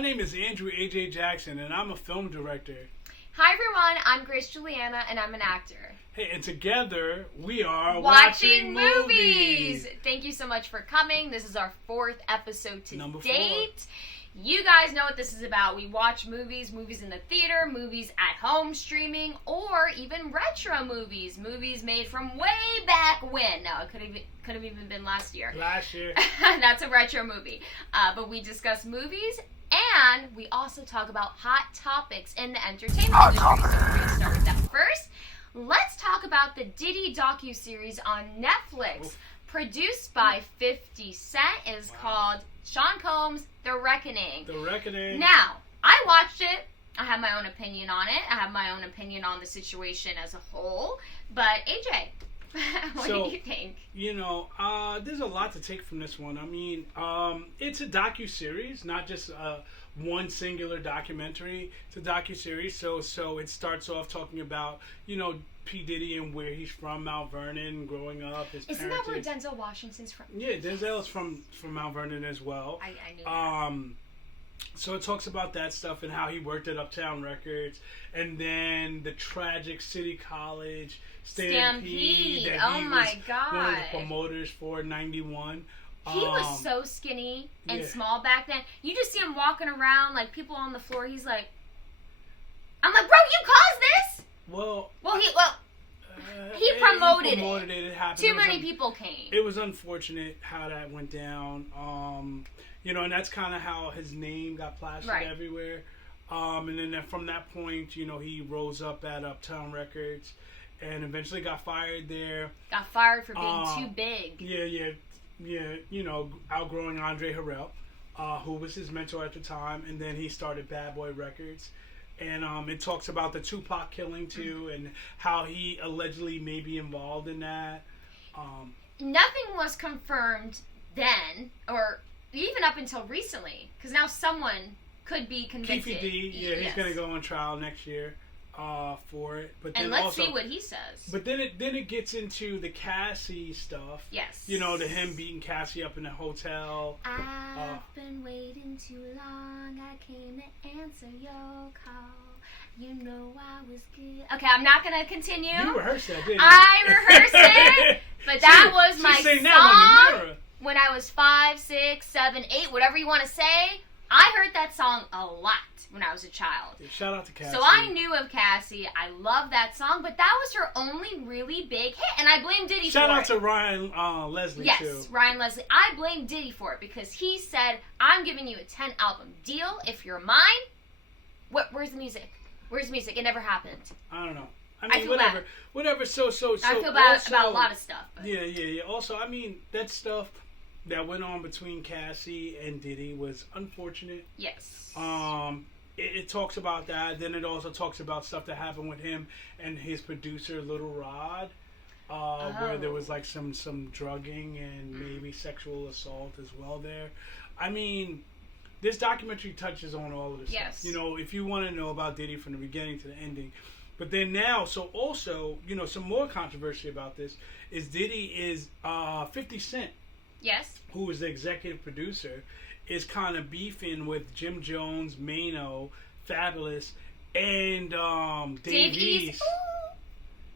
My name is Andrew A.J. Jackson, and I'm a film director. Hi everyone, I'm Grace Juliana, and I'm an actor. Hey, and together we are Watching Movies! Thank you so much for coming. This is our 4th episode to Number date. You guys know what this is about. We watch movies in the theater, movies at home streaming, or even retro movies made from way back when. No, it could have even been last year. Last year. That's a retro movie. But we discuss movies, and we also talk about hot topics in the entertainment industry. So we're going to start with that first. Let's talk about the Diddy docuseries on Netflix. Oof. Produced by 50 Cent. It is called Sean Combs' The Reckoning. The Reckoning. Now, I watched it. I have my own opinion on it. I have my own opinion on the situation as a whole. But, AJ, what do you think? You know, there's a lot to take from this one. I mean, it's a docuseries, not just one singular documentary. It's a docuseries. So it starts off talking about, you know, P. Diddy and where he's from, Mount Vernon, growing up. Isn't that where Denzel Washington's from? Yeah, Denzel's from Mount Vernon as well. I knew that. So it talks about that stuff and how he worked at Uptown Records, and then the tragic City College Stampede. That Oh my God! One of the promoters for '91. He was so skinny and small back then. You just see him walking around like people on the floor. He's like, I'm like, bro, you caused this? He promoted it. It happened. Too many people came. It was unfortunate how that went down. You know, and that's kind of how his name got plastered everywhere. And then from that point, you know, he rose up at Uptown Records and eventually got fired there. Got fired for being too big. Yeah. You know, outgrowing Andre Harrell, who was his mentor at the time. And then he started Bad Boy Records. And it talks about the Tupac killing, too, and how he allegedly may be involved in that. Nothing was confirmed then, or even up until recently, because now someone could be convicted. PPD, he's going to go on trial next year for it. But then and let's see what he says. But then it gets into the Cassie stuff. Yes. You know, him beating Cassie up in the hotel. I've been waiting too long. I came to answer your call. You know I was good. Okay, I'm not going to continue. You rehearsed that, didn't you? I rehearsed it. But that was my song when I was 5, 6, 7, 8, whatever you want to say. I heard that song a lot when I was a child. Yeah, shout out to Cassie. So I knew of Cassie. I love that song, but that was her only really big hit, and I blame Diddy for it. Shout out to Ryan Leslie, too. Yes, Ryan Leslie. I blame Diddy for it because he said, I'm giving you a 10-album deal. If you're mine, where's the music? Where's the music? It never happened. I don't know. I feel whatever. So I feel bad about a lot of stuff. But. Yeah. Also, I mean, that stuff that went on between Cassie and Diddy was unfortunate. Yes. It talks about that. Then it also talks about stuff that happened with him and his producer, Little Rod, where there was like some drugging and maybe sexual assault as well there. I mean, this documentary touches on all of this stuff. You know, if you want to know about Diddy from the beginning to the ending. But then now, so also, you know, some more controversy about this is Diddy is 50 Cent. Yes. Who is the executive producer, is kind of beefing with Jim Jones, Mano, Fabulous, and Dave East.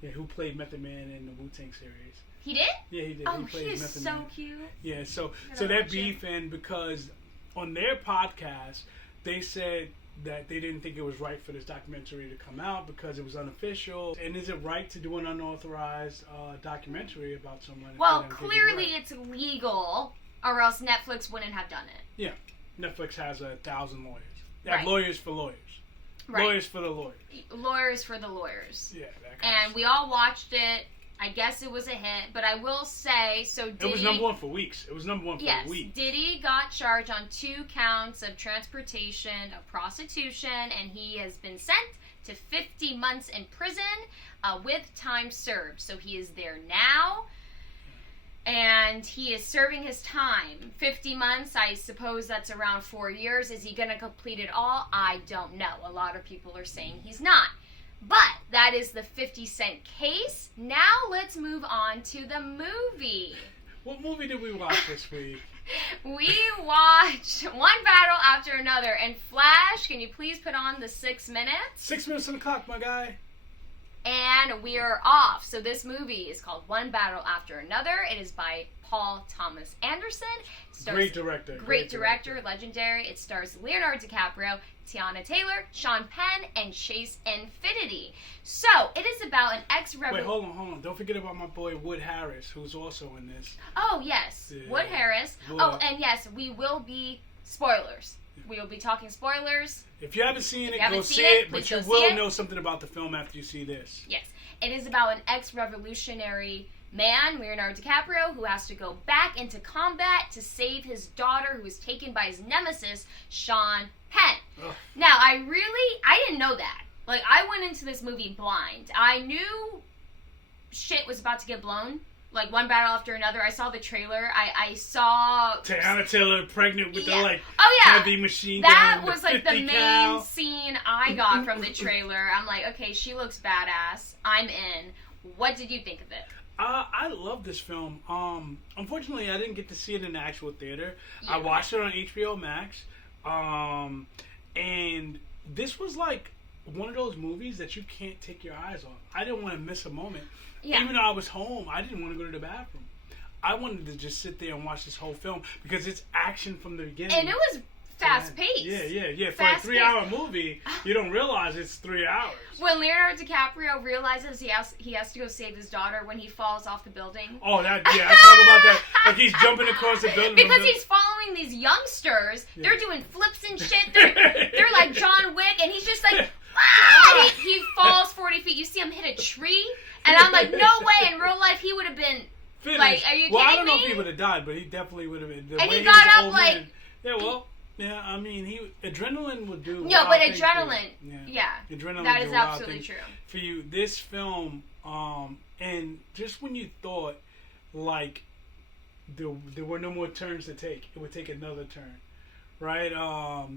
Yeah, who played Method Man in the Wu-Tang series. He did? Yeah, he did. Oh, he is so cute. Yeah, so they're beefing because on their podcast, they said that they didn't think it was right for this documentary to come out because it was unofficial. And is it right to do an unauthorized documentary about someone? Well, clearly it's illegal, or else Netflix wouldn't have done it. Yeah. Netflix has 1,000 lawyers. They have lawyers for lawyers. Right. Lawyers for the lawyers. Lawyers for the lawyers. Yeah, that kind And we all watched it. I guess it was a hit, but I will say, Diddy... It was number one for weeks. It was number one for a week. Diddy got charged on 2 counts of transportation of prostitution, and he has been sent to 50 months in prison with time served. So he is there now, and he is serving his time. 50 months, I suppose that's around 4 years. Is he going to complete it all? I don't know. A lot of people are saying he's not. But that is the 50 Cent case. Now let's move on to the movie. What movie did we watch this week? We watched one battle after another. And Flash, can you please put on the 6 minutes? 6 minutes on the clock, my guy. And we are off. So this movie is called One Battle After Another. It is by Paul Thomas Anderson. Great director. Great director, legendary. It stars Leonardo DiCaprio, Tiana Taylor, Sean Penn, and Chase Infinity. So, it is about an Wait, hold on. Don't forget about my boy Wood Harris, who's also in this. Oh, yes. Yeah. Wood Harris. Oh, and yes, we will be spoilers. We will be talking spoilers. If you haven't seen it, go see it. But you will know something about the film after you see this. Yes. It is about an ex-revolutionary man, Leonardo DiCaprio, who has to go back into combat to save his daughter, who was taken by his nemesis, Sean Penn. Ugh. Now, I didn't know that. Like, I went into this movie blind. I knew shit was about to get blown. Like, one battle after another. I saw the trailer. I saw... Tiana Taylor pregnant with the, heavy machine that gun. That was, like, the main scene I got from the trailer. I'm like, okay, she looks badass. I'm in. What did you think of it? I love this film. Unfortunately, I didn't get to see it in the actual theater. Yeah. I watched it on HBO Max. And this was, like, one of those movies that you can't take your eyes off. I didn't want to miss a moment. Yeah. Even though I was home, I didn't want to go to the bathroom. I wanted to just sit there and watch this whole film because it's action from the beginning. And it was fast-paced. Yeah. For a 3-hour movie, you don't realize it's 3 hours. When Leonardo DiCaprio realizes he has to go save his daughter when he falls off the building. Oh, I talk about that. Like he's jumping across the building. Because he's following these youngsters. Yeah. They're doing flips and shit. They're like John Wick, and he's just like, ah! He falls 40 feet. You see him hit a tree, and I'm like, no way. In real life, he would have been finished. Like, are you kidding me? Well, I don't know if he would have died, but he definitely would have been. And he got up like... Man. Yeah, well... Yeah, I mean, adrenaline would do. No, but adrenaline, adrenaline. That is absolutely true. For you, this film, and just when you thought, like, there were no more turns to take, it would take another turn, right?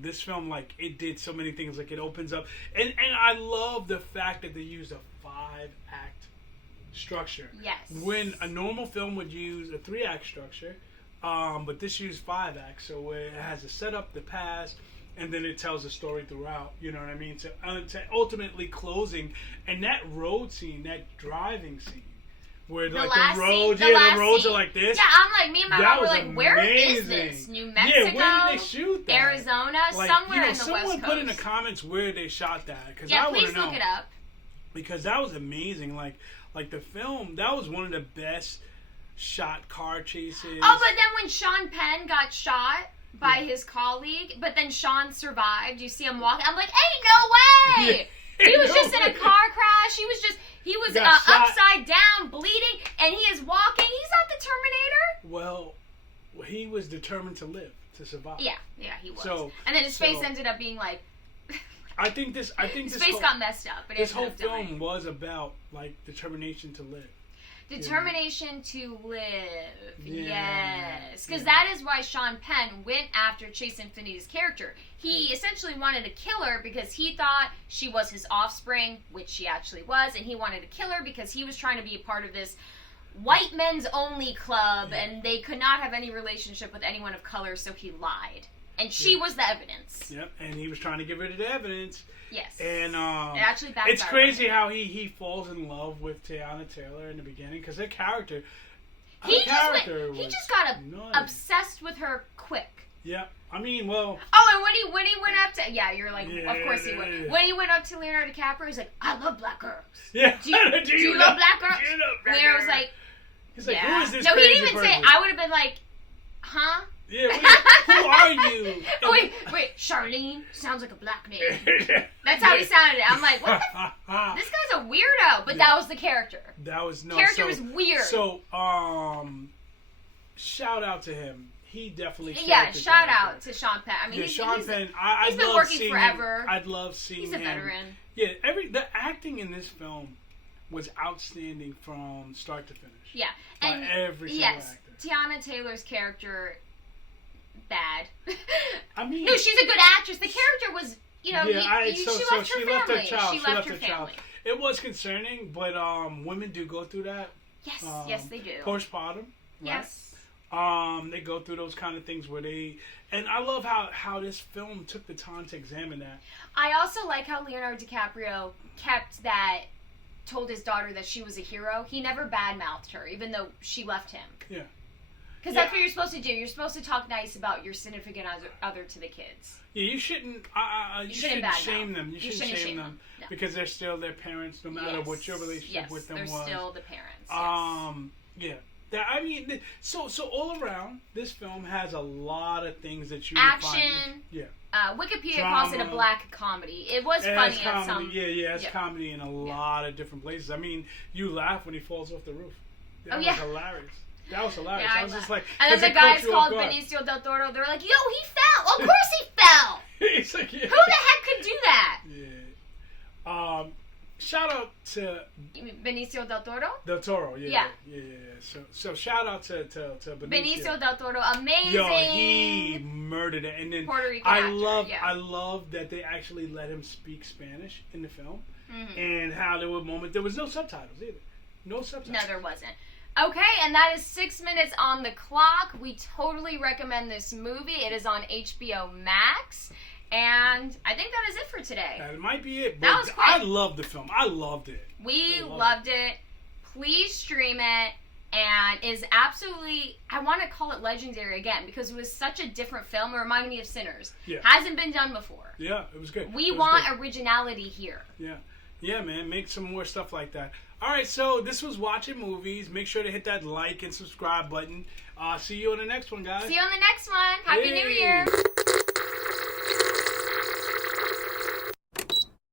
This film, like, it did so many things. Like, it opens up, and I love the fact that they used a 5-act structure. Yes. When a normal film would use a 3-act structure. But this used 5 acts, so it has a setup, the past, and then it tells a story throughout. You know what I mean? To ultimately closing, and that road scene, that driving scene, where like the roads are like this. Yeah, I'm like, me and my mom were like, where is this? New Mexico? Yeah, where did they shoot that? Arizona, like, somewhere in the someone West Coast. Put in the comments where they shot that, because I want to know. Please look it up. Because that was amazing. Like the film, that was one of the best shot car chases. Oh, but then when Sean Penn got shot by his colleague, but then Sean survived. You see him walking. I'm like, ain't no way. Yeah. He was just in a car crash. He was upside down, bleeding, and he is walking. He's not the Terminator. Well, he was determined to live, to survive. Yeah, he was. And then his face ended up being like. I think his face got messed up. But this whole film was about like determination to live. Determination to live. Yes. Because that is why Sean Penn went after Chase Infinity's character. He essentially wanted to kill her because he thought she was his offspring, which she actually was, and he wanted to kill her because he was trying to be a part of this white men's only club, and they could not have any relationship with anyone of color, so he lied. And she was the evidence. Yep, and he was trying to get rid of the evidence. Yes. And it actually backfired. It's crazy how he falls in love with Tiana Taylor in the beginning, because her character. He just got obsessed with her quick. Yeah, I mean, well. Oh, and when he went up to you're like, of course he would. When he went up to Leonardo DiCaprio, he's like, I love black girls. Yeah. Do you love black girls? Do you love black Leonardo girls? was like, he's like, who is this? No, he didn't even say. I would have been like, huh? Yeah, who are you? Wait, Charlene sounds like a black name. That's how he sounded. I'm like, what the this guy's a weirdo. But that was the character. That was character was weird. So, shout out to him. He definitely shout out to Sean Penn. I mean, Sean Penn. He's been working forever. I'd love seeing him. He's a veteran. Yeah, the acting in this film was outstanding from start to finish. Yeah, and every single actor. Tiana Taylor's character. Bad. I mean, no, she's a good actress. The character was, she left her child. She left her family. It was concerning, but women do go through that. Yes, yes, they do. Postpartum. Right? Yes. They go through those kind of things where they, and I love how this film took the time to examine that. I also like how Leonardo DiCaprio told his daughter that she was a hero. He never badmouthed her, even though she left him. Yeah. Because that's what you're supposed to do. You're supposed to talk nice about your significant other to the kids. Yeah, you shouldn't. You shouldn't shame them. You shouldn't shame them no. Because they're still their parents, no matter what your relationship with them was. They're still the parents. Yeah. I mean, so all around, this film has a lot of things that you action. Find. Yeah. Wikipedia calls it a black comedy. It was funny at some. Yeah, it's comedy in a lot of different places. I mean, you laugh when he falls off the roof. That was hilarious. That was hilarious. Yeah, I was just like, and then the guy's called Benicio del Toro. They're like, "Yo, he fell. Of course he fell. It's like, Who the heck could do that?" Yeah. Shout out to Benicio del Toro. Del Toro. Yeah. So shout out to Benicio del Toro. Amazing. Yo, he murdered it. And then Puerto Rican I love that they actually let him speak Spanish in the film, and how there were moments there was no subtitles either. No subtitles. No, there wasn't. Okay, and that is 6 minutes on the clock. We totally recommend this movie. It is on HBO Max. And I think that is it for today. That might be it. That was quick. I loved the film. I loved it. We loved it. Please stream it. And is absolutely, I want to call it legendary again because it was such a different film. It reminded me of Sinners. Yeah. Hasn't been done before. Yeah, it was good. We want originality here. Yeah. Yeah, man. Make some more stuff like that. All right, so this was Watching Movies. Make sure to hit that like and subscribe button. See you on the next one, guys. See you on the next one. Happy New Year.